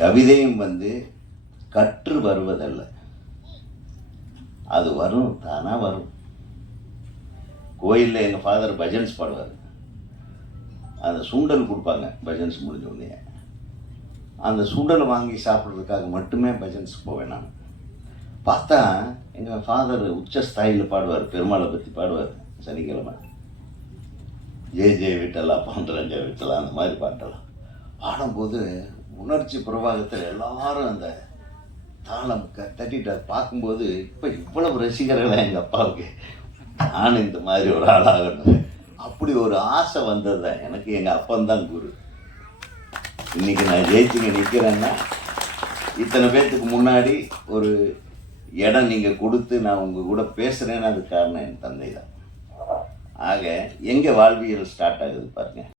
கவிதையும் கற்று வருவதல்ல, அது வரும், தானாக வரும். கோயிலில் எங்கள் ஃபாதர் பஜன்ஸ் பாடுவார். அந்த சுண்டல் கொடுப்பாங்க பஜன்ஸ் முடிஞ்ச உடனே. அந்த சுண்டலை வாங்கி சாப்பிட்றதுக்காக மட்டுமே பஜன்ஸுக்கு போவேன் நான். பார்த்தா எங்கள் ஃபாதர் உச்ச ஸ்தாயில் பாடுவார், பெருமாளை பற்றி பாடுவார். சனிக்கிழமை ஜெய ஜெய விட்டலா பாண்டரஞ்ச விட்டலா அந்த மாதிரி பாட்டெல்லாம் பாடும்போது உணர்ச்சி பிரவாகத்தில் எல்லாரும் அந்த தாளம் தட்டிட்டு பார்க்கும்போது இப்போ இவ்வளவு ரசிகர்களாக எங்கள் அப்பாவுக்கு நான் இந்த மாதிரி ஒரு ஆளாகணும், அப்படி ஒரு ஆசை வந்தது தான் எனக்கு. எங்கள் அப்பந்தான் குரு. இன்றைக்கி நான் ஜெயிச்சுங்க நிற்கிறேன்னா இத்தனை பேர்த்துக்கு முன்னாடி ஒரு இடம் நீங்கள் கொடுத்து நான் உங்கள் கூட பேசுகிறேன்னு அதுக்கு காரணம் என் தந்தை தான். ஆக எங்கே வாழ்வியல் ஸ்டார்ட் ஆகுது பாருங்கள்.